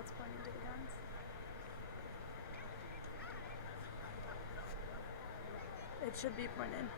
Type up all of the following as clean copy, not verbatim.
it's pointing to the guns. It should be pointed.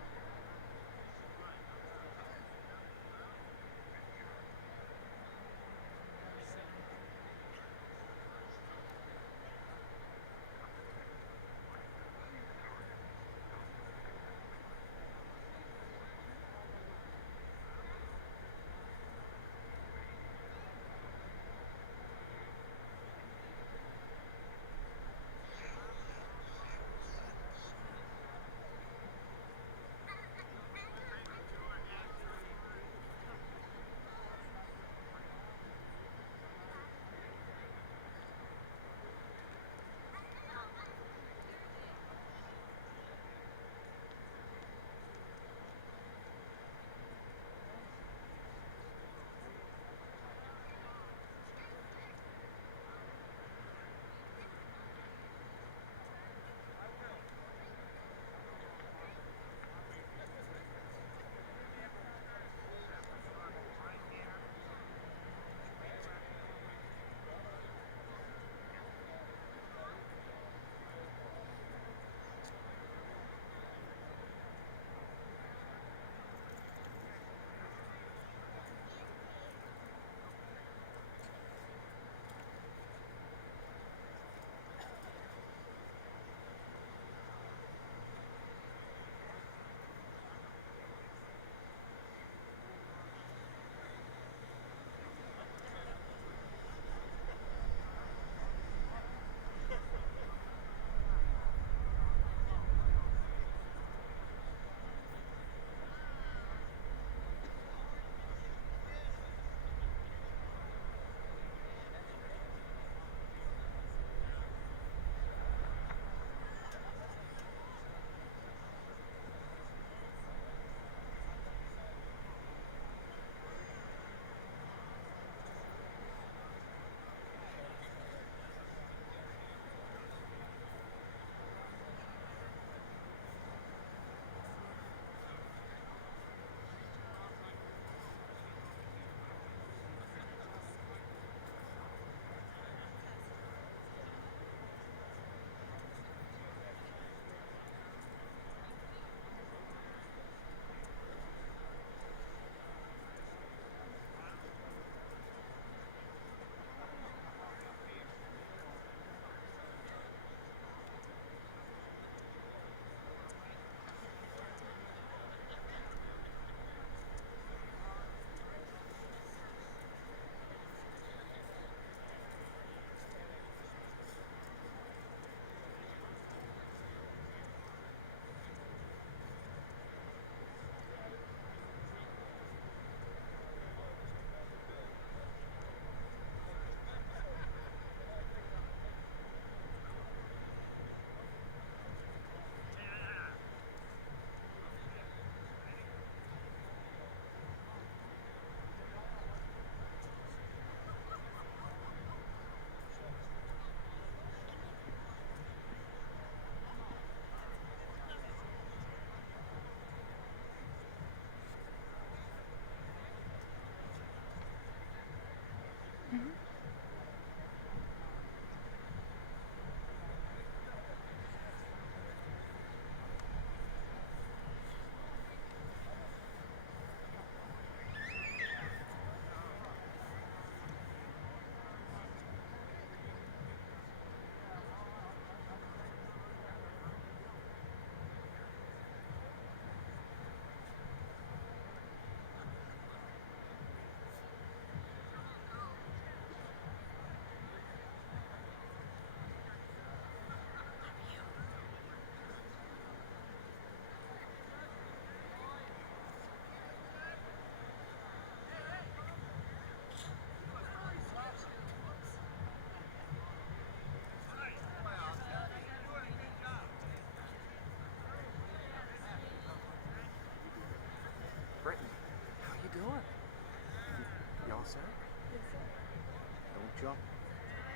Jump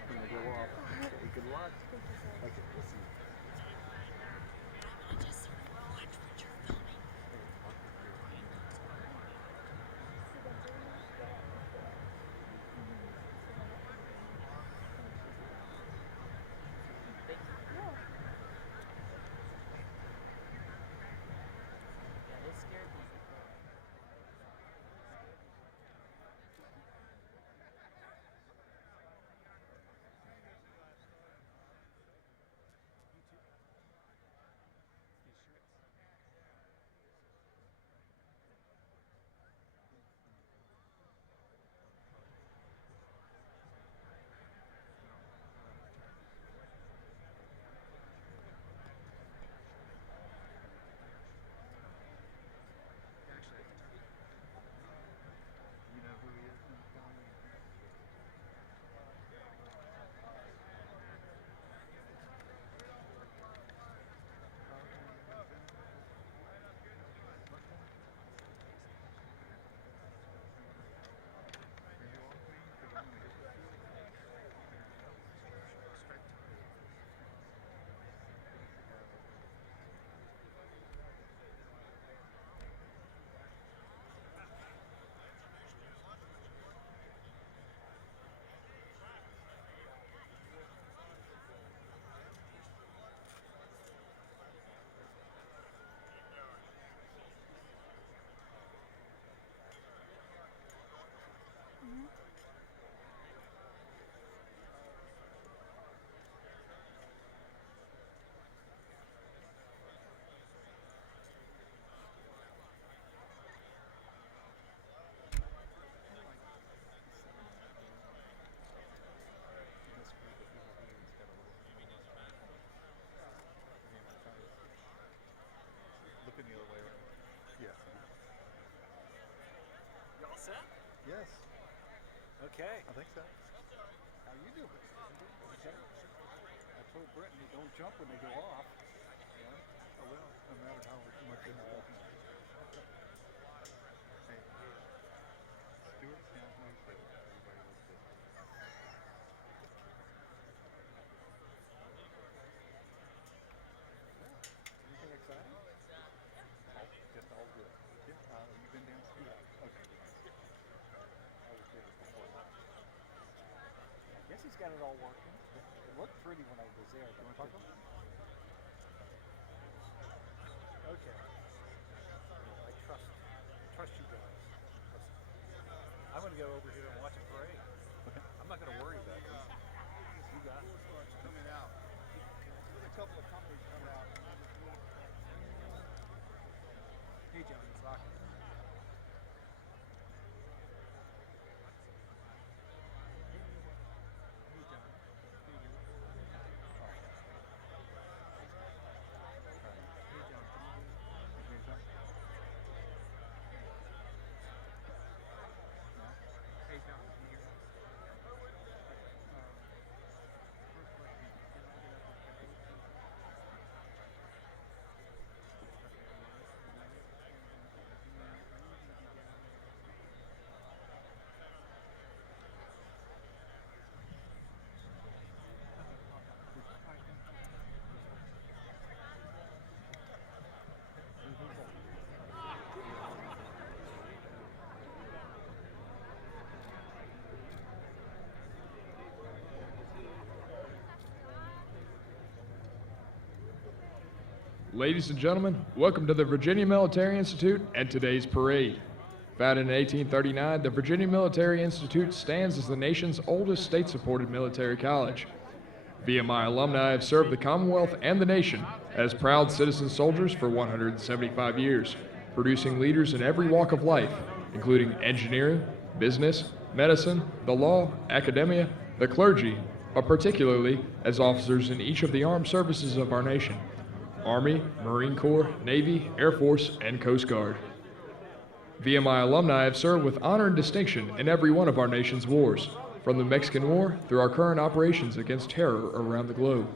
when they go off. Okay, good luck. Okay, we'll see. okay? I think so. How you doing? Okay. I told Brittany don't jump when they go off. Yeah. Oh well, no matter how much you know. Hey, Stuart sounds nice though. Everybody was good. Anything exciting? Oh, just all good. Yeah. You've been down to school? Okay. I was there before that. I guess he's got it all working. It looked pretty when I was there. Do you want to talk about it? Okay. I trust you guys. I'm going to go over here and watch a parade. Okay. I'm not going to worry about it. You got it. Coming out. There's a couple of companies coming out. Hey, John, it's Rocky. Ladies and gentlemen, welcome to the Virginia Military Institute and today's parade. Founded in 1839, the Virginia Military Institute stands as the nation's oldest state-supported military college. VMI alumni have served the Commonwealth and the nation as proud citizen soldiers for 175 years, producing leaders in every walk of life, including engineering, business, medicine, the law, academia, the clergy, but particularly as officers in each of the armed services of our nation: Army, Marine Corps, Navy, Air Force, and Coast Guard. VMI alumni have served with honor and distinction in every one of our nation's wars, from the Mexican War through our current operations against terror around the globe.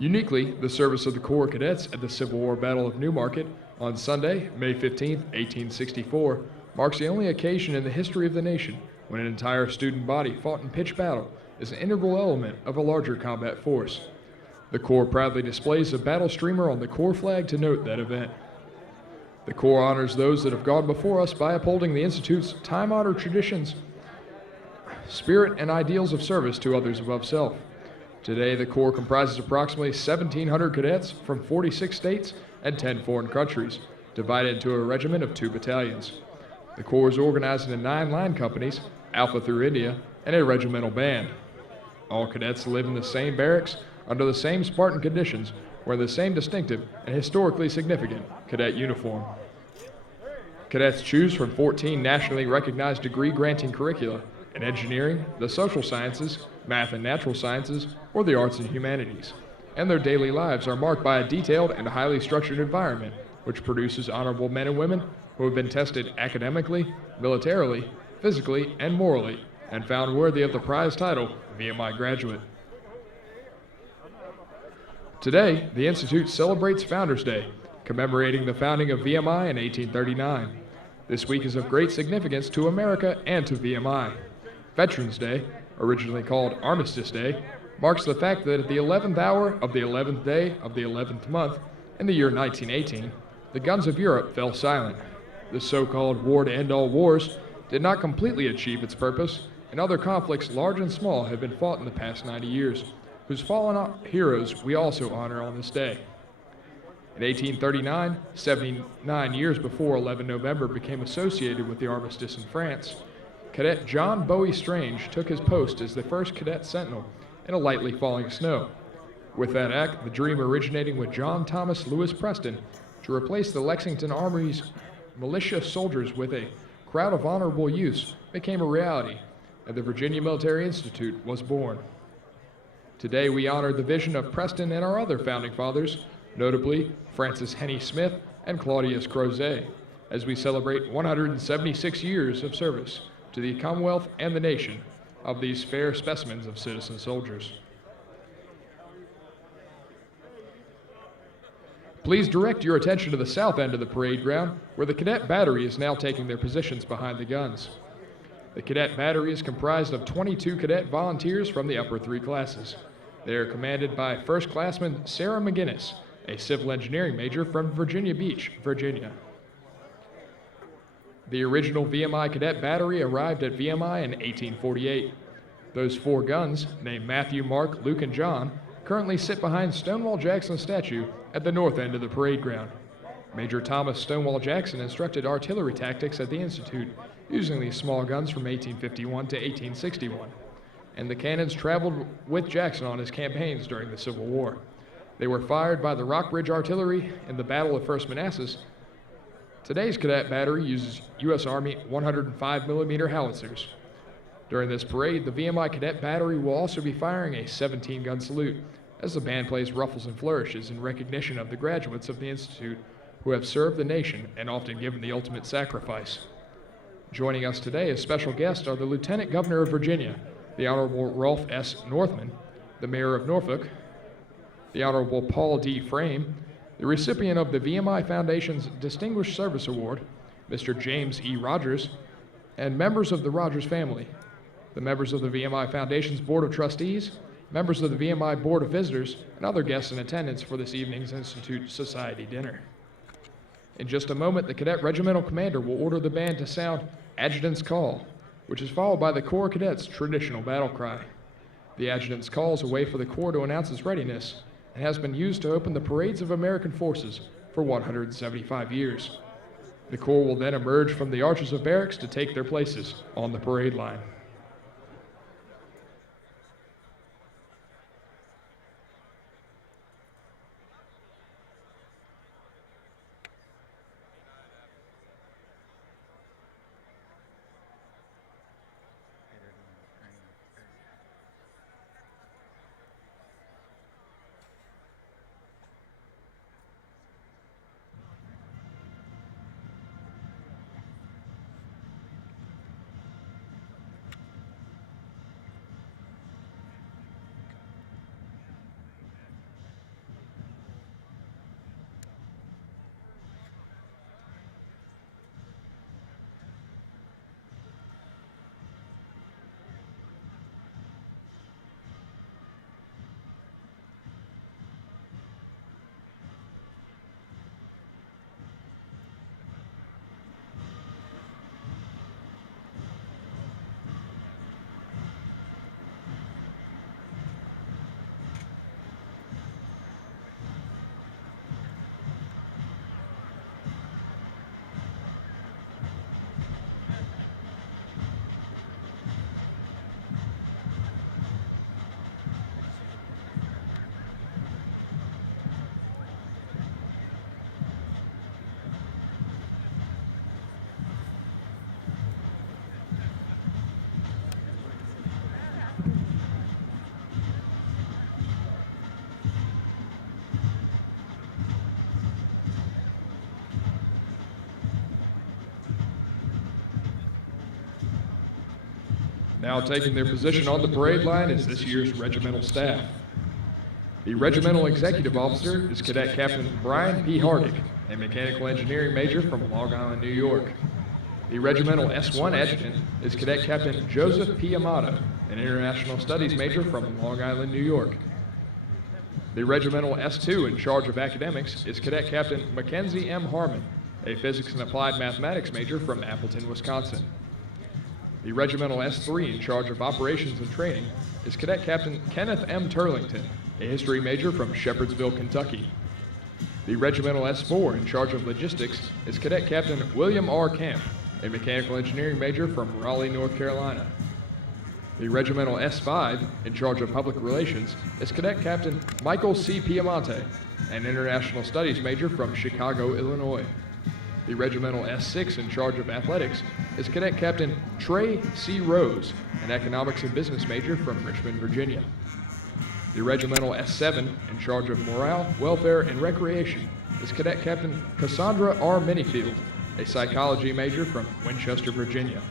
Uniquely, the service of the Corps Cadets at the Civil War Battle of Newmarket on Sunday, May 15, 1864, marks the only occasion in the history of the nation when an entire student body fought in pitched battle as an integral element of a larger combat force. The Corps proudly displays a battle streamer on the Corps flag to note that event. The Corps honors those that have gone before us by upholding the Institute's time-honored traditions, spirit, and ideals of service to others above self. Today, the Corps comprises approximately 1,700 cadets from 46 states and 10 foreign countries, divided into a regiment of 2 battalions. The Corps is organized into 9 line companies, Alpha through India, and a regimental band. All cadets live in the same barracks, under the same Spartan conditions, wearing the same distinctive and historically significant cadet uniform. Cadets choose from 14 nationally recognized degree-granting curricula in engineering, the social sciences, math and natural sciences, or the arts and humanities, and their daily lives are marked by a detailed and highly structured environment which produces honorable men and women who have been tested academically, militarily, physically, and morally, and found worthy of the prize title VMI graduate. Today, the Institute celebrates Founders Day, commemorating the founding of VMI in 1839. This week is of great significance to America and to VMI. Veterans Day, originally called Armistice Day, marks the fact that at the 11th hour of the 11th day of the 11th month, in the year 1918, the guns of Europe fell silent. The so-called war to end all wars did not completely achieve its purpose, and other conflicts large and small have been fought in the past 90 years. Whose fallen heroes we also honor on this day. In 1839, 79 years before 11 November became associated with the armistice in France, Cadet John Bowie Strange took his post as the first cadet sentinel in a lightly falling snow. With that act, the dream originating with John Thomas Lewis Preston to replace the Lexington Army's militia soldiers with a crowd of honorable youths became a reality, and the Virginia Military Institute was born. Today, we honor the vision of Preston and our other founding fathers, notably Francis Henny Smith and Claudius Crozet, as we celebrate 176 years of service to the Commonwealth and the nation of these fair specimens of citizen soldiers. Please direct your attention to the south end of the parade ground, where the cadet battery is now taking their positions behind the guns. The cadet battery is comprised of 22 cadet volunteers from the upper three classes. They are commanded by First Classman Sarah McGinnis, a civil engineering major from Virginia Beach, Virginia. The original VMI cadet battery arrived at VMI in 1848. Those 4 guns, named Matthew, Mark, Luke, and John, currently sit behind Stonewall Jackson's statue at the north end of the parade ground. Major Thomas Stonewall Jackson instructed artillery tactics at the Institute using these small guns from 1851 to 1861, and the cannons traveled with Jackson on his campaigns during the Civil War. They were fired by the Rockbridge Artillery in the Battle of First Manassas. Today's cadet battery uses U.S. Army 105mm howitzers. During this parade, the VMI cadet battery will also be firing a 17-gun salute as the band plays Ruffles and Flourishes in recognition of the graduates of the Institute who have served the nation and often given the ultimate sacrifice. Joining us today as special guests are the Lieutenant Governor of Virginia, the Honorable Rolfe S. Northman, the Mayor of Norfolk, the Honorable Paul D. Frame, the recipient of the VMI Foundation's Distinguished Service Award, Mr. James E. Rogers, and members of the Rogers family, the members of the VMI Foundation's Board of Trustees, members of the VMI Board of Visitors, and other guests in attendance for this evening's Institute Society dinner. In just a moment, the Cadet Regimental Commander will order the band to sound Adjutant's Call, which is followed by the Corps Cadets' traditional battle cry. The Adjutant's Call is a way for the Corps to announce its readiness and has been used to open the parades of American forces for 175 years. The Corps will then emerge from the arches of barracks to take their places on the parade line. Now taking their position on the parade line is this year's regimental staff. The regimental executive officer is Cadet Captain Brian P. Hardick, a mechanical engineering major from Long Island, New York. The regimental S1 adjutant is Cadet Captain Joseph P. Amato, an international studies major from Long Island, New York. The regimental S2 in charge of academics is Cadet Captain Mackenzie M. Harmon, a physics and applied mathematics major from Appleton, Wisconsin. The regimental S3 in charge of operations and training is Cadet Captain Kenneth M. Turlington, a history major from Shepherdsville, Kentucky. The regimental S4 in charge of logistics is Cadet Captain William R. Camp, a mechanical engineering major from Raleigh, North Carolina. The regimental S5 in charge of public relations is Cadet Captain Michael C. Piemonte, an international studies major from Chicago, Illinois. The regimental S6 in charge of athletics is Cadet Captain Trey C. Rose, an economics and business major from Richmond, Virginia. The regimental S7 in charge of morale, welfare, and recreation is Cadet Captain Cassandra R. Minifield, a psychology major from Winchester, Virginia.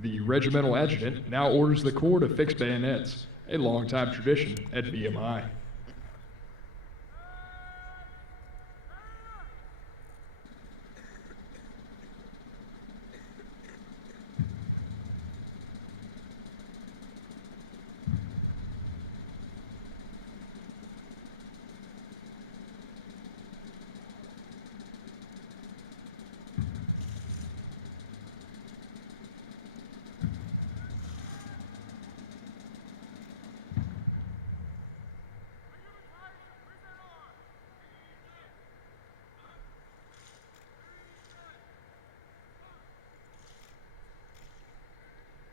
The regimental adjutant now orders the corps to fix bayonets, a long-time tradition at VMI.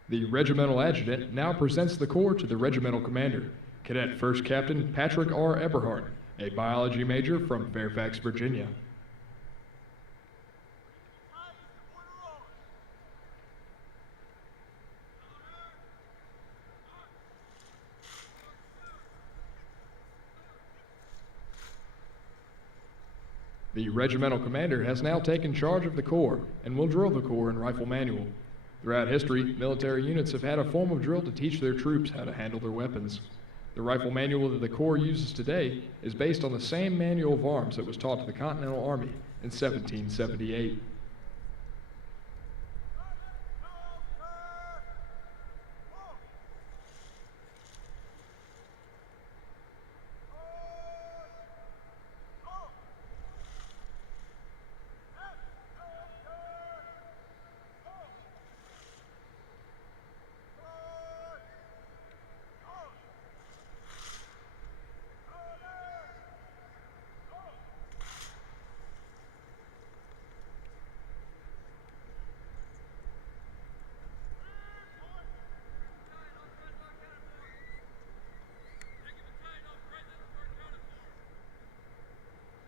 The regimental adjutant now presents the corps to the regimental commander, Cadet First Captain Patrick R. Eberhardt, a biology major from Fairfax, Virginia. The regimental commander has now taken charge of the corps and will drill the corps in rifle manual. Throughout history, military units have had a form of drill to teach their troops how to handle their weapons. The rifle manual that the Corps uses today is based on the same manual of arms that was taught to the Continental Army in 1778.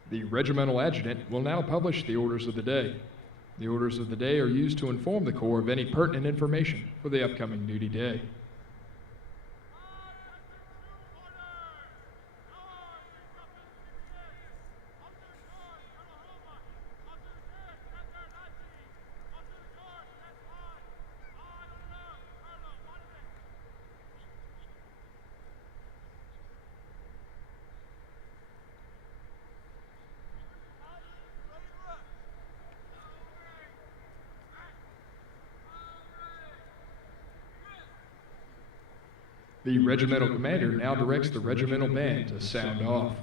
The regimental adjutant will now publish the orders of the day. The orders of the day are used to inform the Corps of any pertinent information for the upcoming duty day. The regimental commander now directs the regimental band to sound off.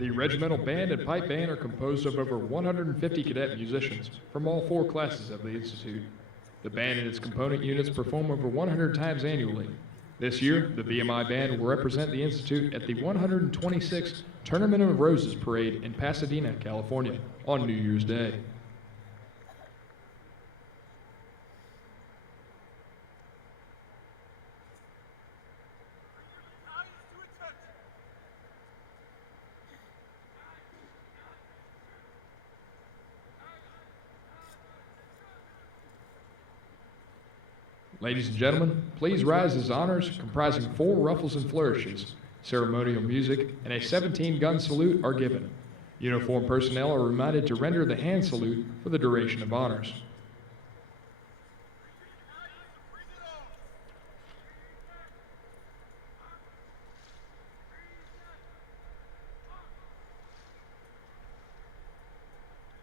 The regimental band and pipe band are composed of over 150 cadet musicians from all 4 classes of the Institute. The band and its component units perform over 100 times annually. This year, the VMI Band will represent the Institute at the 126th Tournament of Roses Parade in Pasadena, California, on New Year's Day. Ladies and gentlemen, please rise as honors comprising 4 ruffles and flourishes, ceremonial music, and a 17-gun salute are given. Uniformed personnel are reminded to render the hand salute for the duration of honors.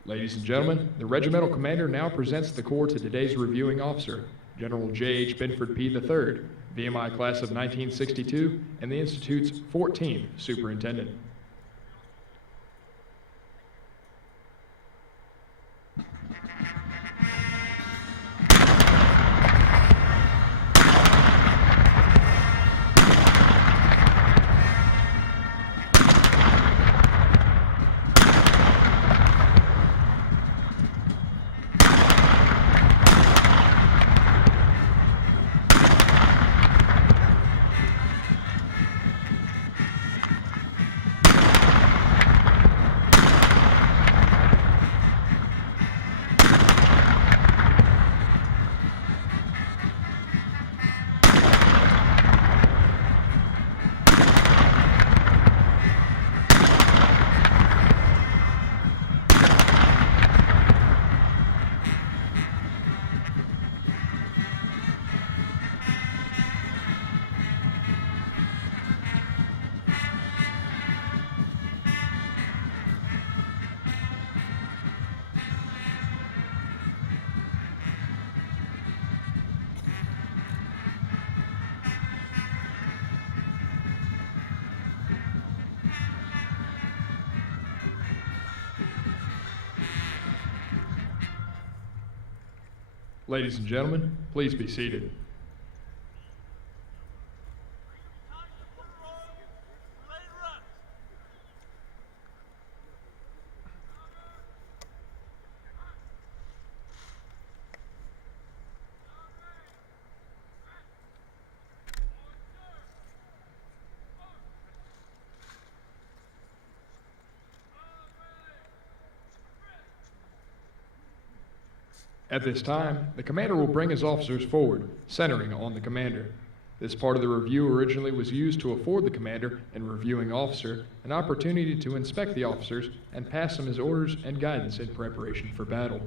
Ladies and gentlemen, the regimental commander now presents the Corps to today's reviewing officer, General J.H. Binford P. III, VMI class of 1962, and the Institute's 14th superintendent. Ladies and gentlemen, please be seated. At this time, the commander will bring his officers forward, centering on the commander. This part of the review originally was used to afford the commander and reviewing officer an opportunity to inspect the officers and pass them his orders and guidance in preparation for battle.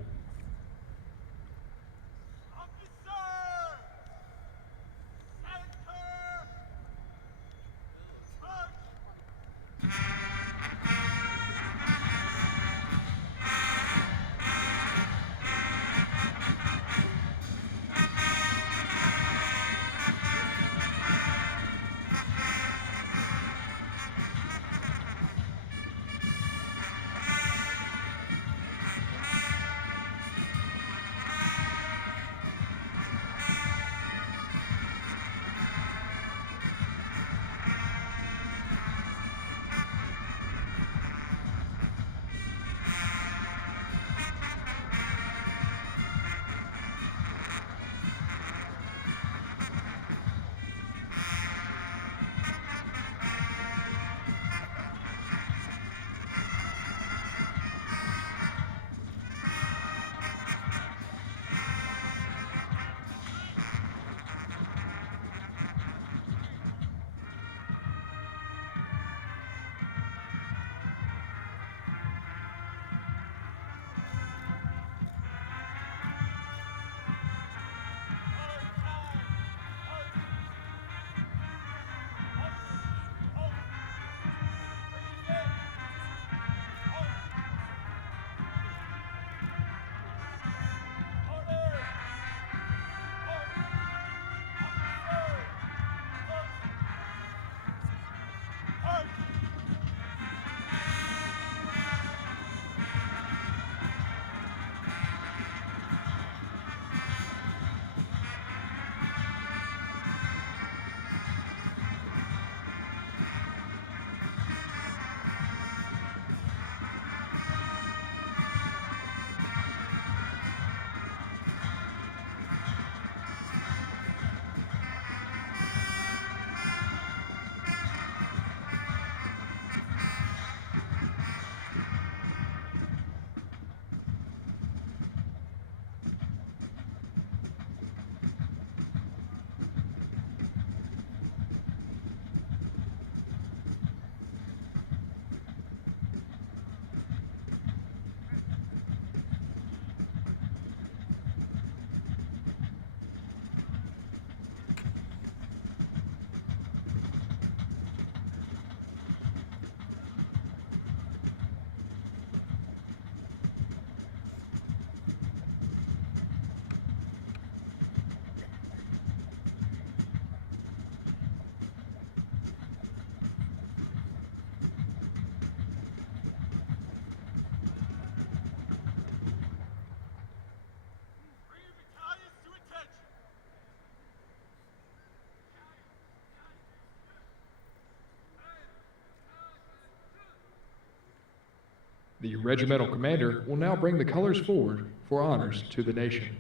The regimental commander will now bring the colors forward for honors to the nation.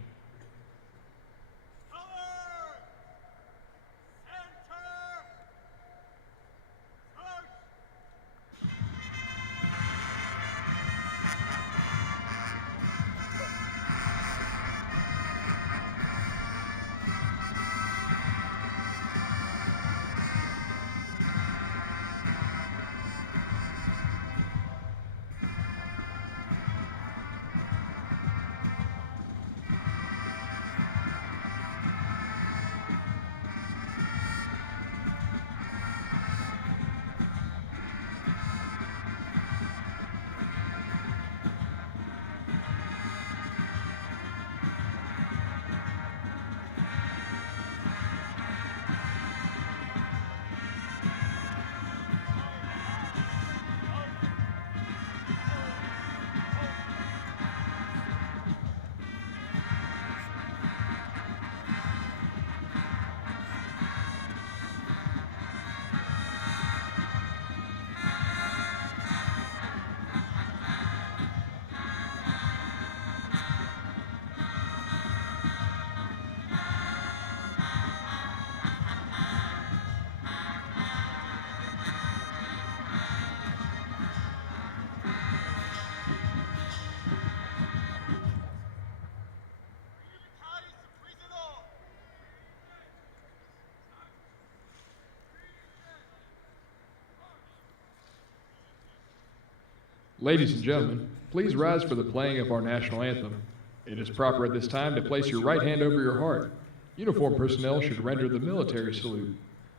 Ladies and gentlemen, please rise for the playing of our national anthem. It is proper at this time to place your right hand over your heart. Uniformed personnel should render the military salute.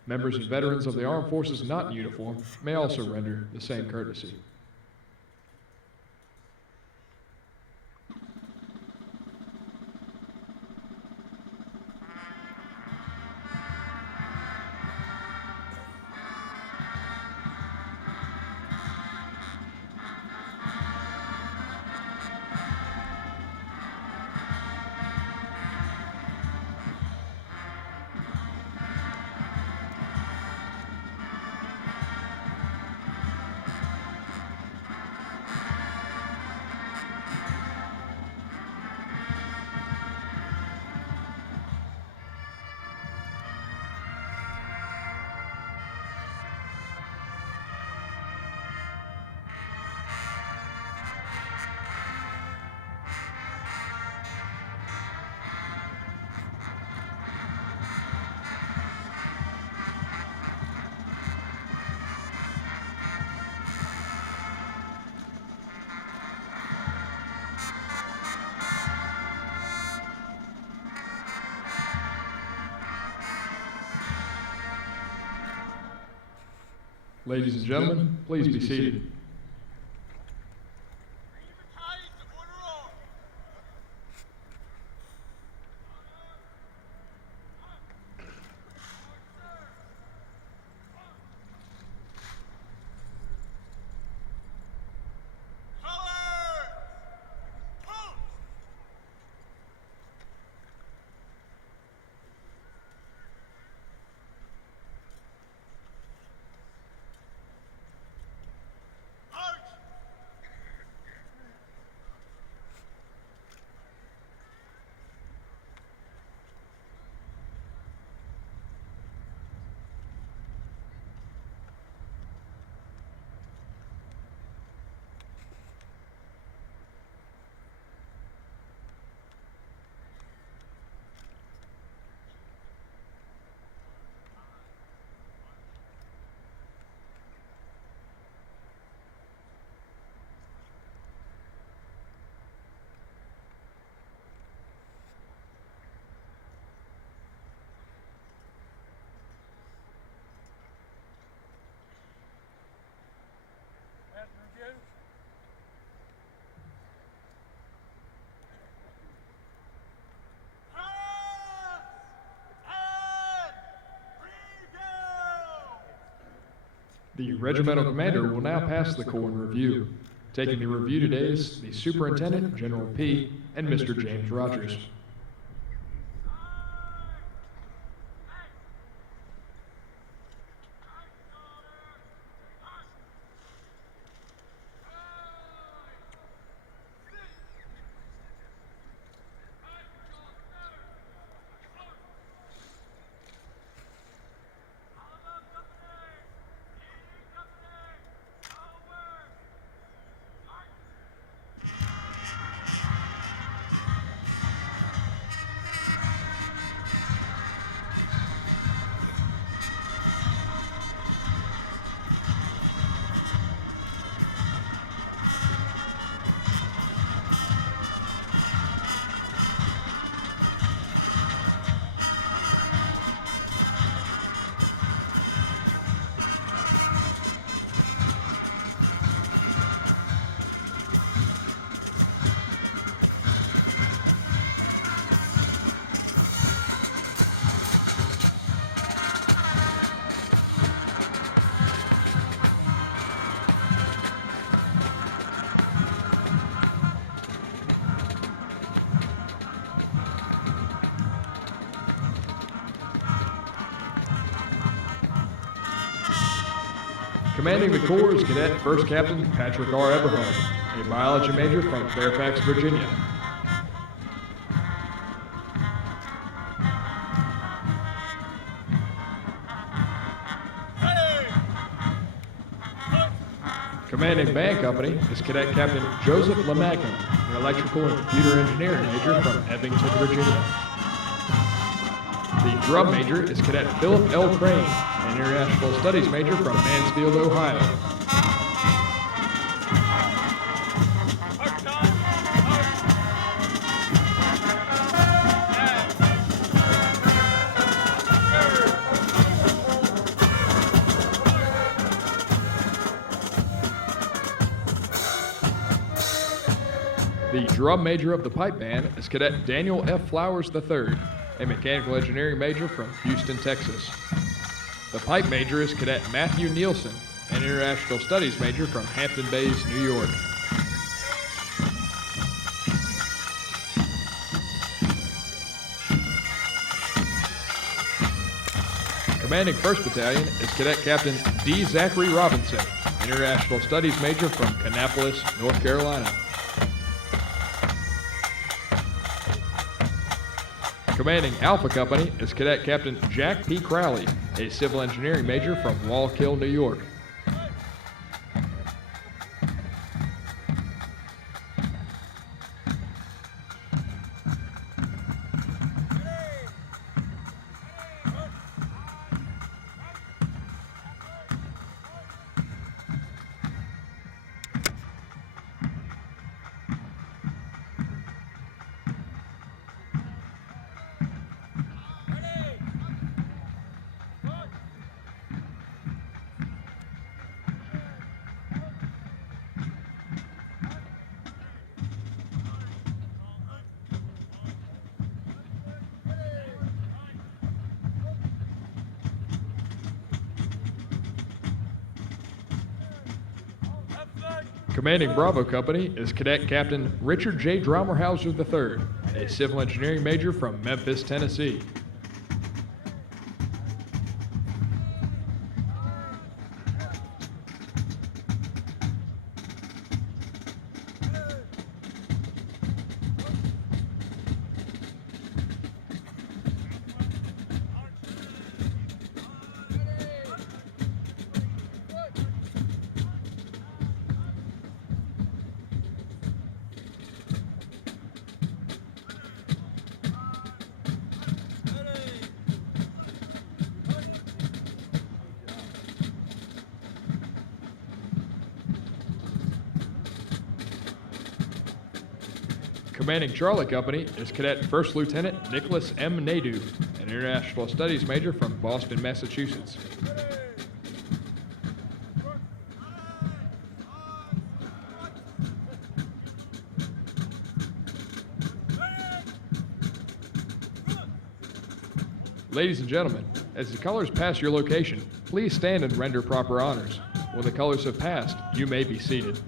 Members and veterans of the armed forces not in uniform may also render the same courtesy. Ladies and gentlemen, please be seated. The regimental commander will now pass the corps in review. Taking the review today is the Superintendent, General P., and Mr. James Rogers. Commanding the Corps is Cadet First Captain Patrick R. Eberhard, a biology major from Fairfax, Virginia. Commanding Band Company is Cadet Captain Joseph LeMagna, an electrical and computer engineering major from Ebbington, Virginia. The drum major is Cadet Philip L. Crane, an international studies major from Mansfield, Ohio. The drum major of the pipe band is Cadet Daniel F. Flowers III, a mechanical engineering major from Houston, Texas. The pipe major is Cadet Matthew Nielsen, an international studies major from Hampton Bays, New York. Commanding 1st Battalion is Cadet Captain D. Zachary Robinson, international studies major from Kannapolis, North Carolina. Commanding Alpha Company is Cadet Captain Jack P. Crowley, a civil engineering major from Wallkill, New York. Commanding Bravo Company is Cadet Captain Richard J. Dromerhauser III, a civil engineering major from Memphis, Tennessee. Commanding Charlie Company is Cadet First Lieutenant Nicholas M. Nadeau, an international studies major from Boston, Massachusetts. Ladies and gentlemen, as the colors pass your location, please stand and render proper honors. When the colors have passed, you may be seated.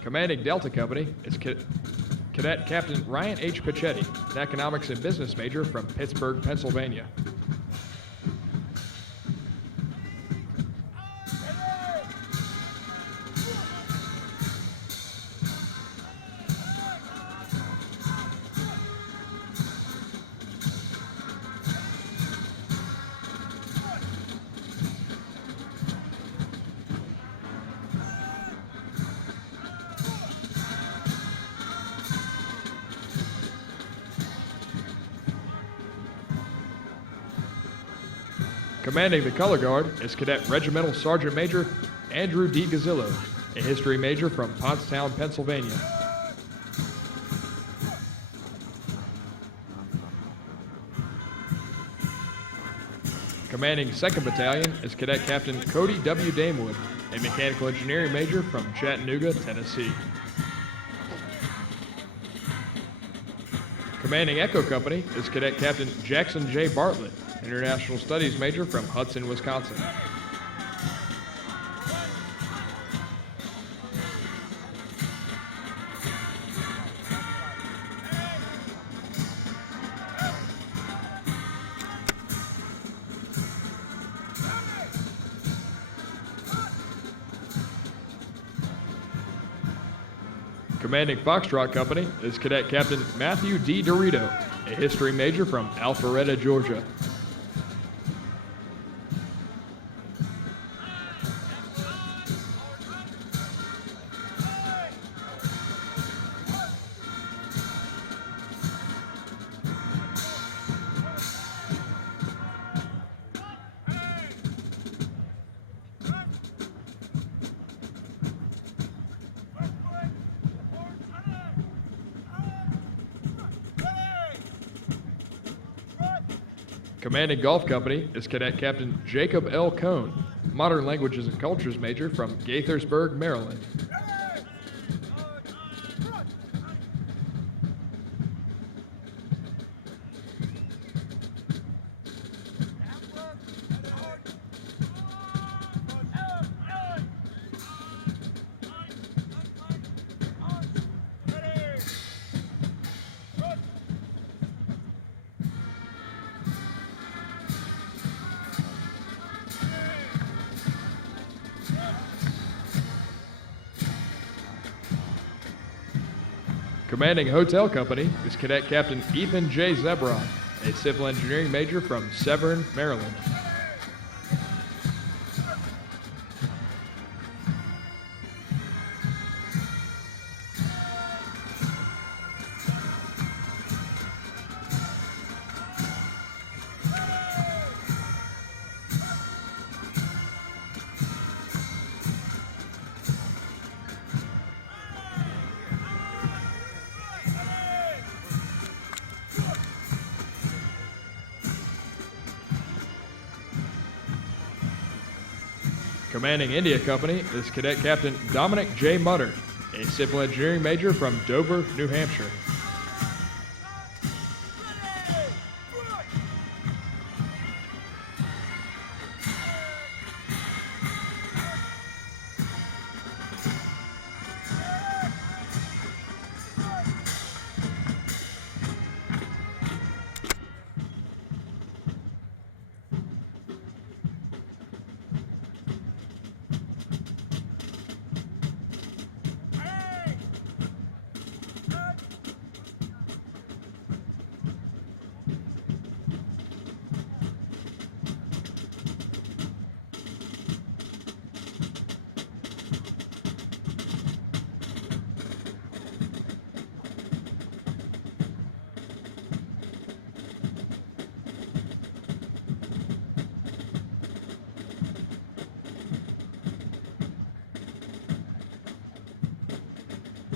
Commanding Delta Company is Cadet Captain Ryan H. Pachetti, an economics and business major from Pittsburgh, Pennsylvania. Commanding the Color Guard is Cadet Regimental Sergeant Major Andrew D. Gazzillo, a history major from Pottstown, Pennsylvania. Commanding 2nd Battalion is Cadet Captain Cody W. Damewood, a mechanical engineering major from Chattanooga, Tennessee. Commanding Echo Company is Cadet Captain Jackson J. Bartlett, international studies major from Hudson, Wisconsin. Commanding Foxtrot Company is Cadet Captain Matthew D. Dorito, a history major from Alpharetta, Georgia. Commanding Golf Company is Cadet Captain Jacob L. Cohn, Modern Languages and Cultures major from Gaithersburg, Maryland. Commanding Hotel Company is Cadet Captain Ethan J. Zebron, a civil engineering major from Severn, Maryland. Commanding India Company is Cadet Captain Dominic J. Mutter, a civil engineering major from Dover, New Hampshire.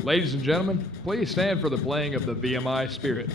Ladies and gentlemen, please stand for the playing of the VMI Spirit.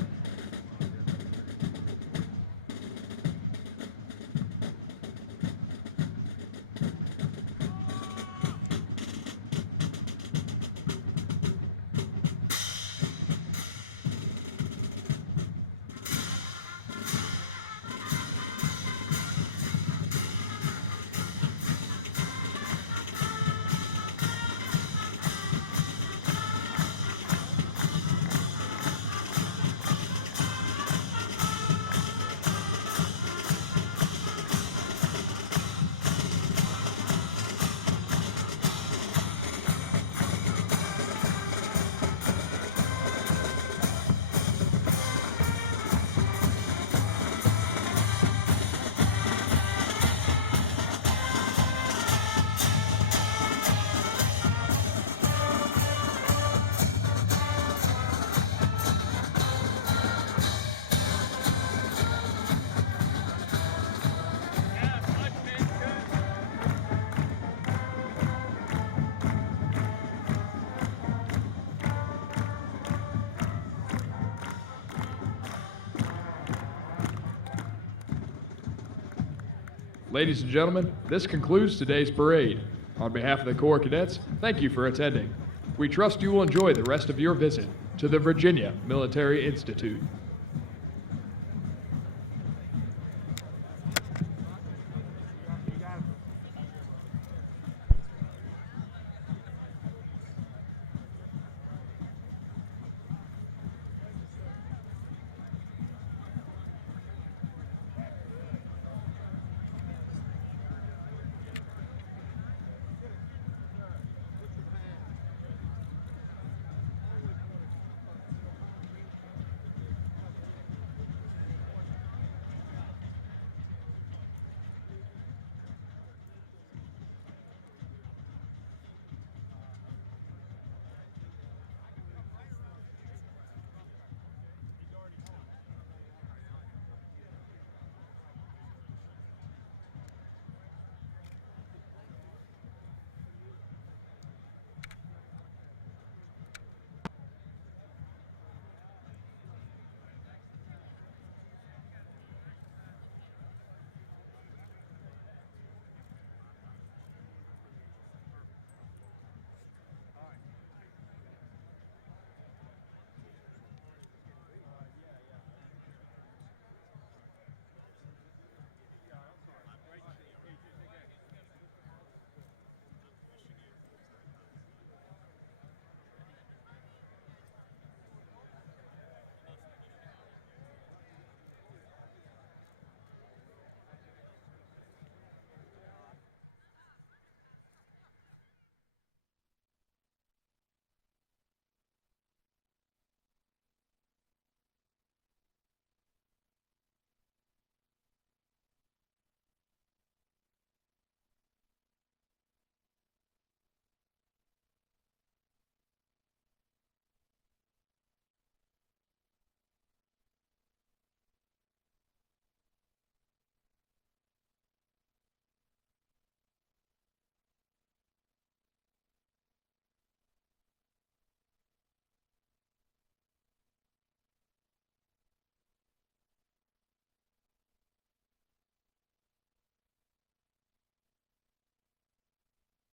Ladies and gentlemen, this concludes today's parade. On behalf of the Corps Cadets, thank you for attending. We trust you will enjoy the rest of your visit to the Virginia Military Institute.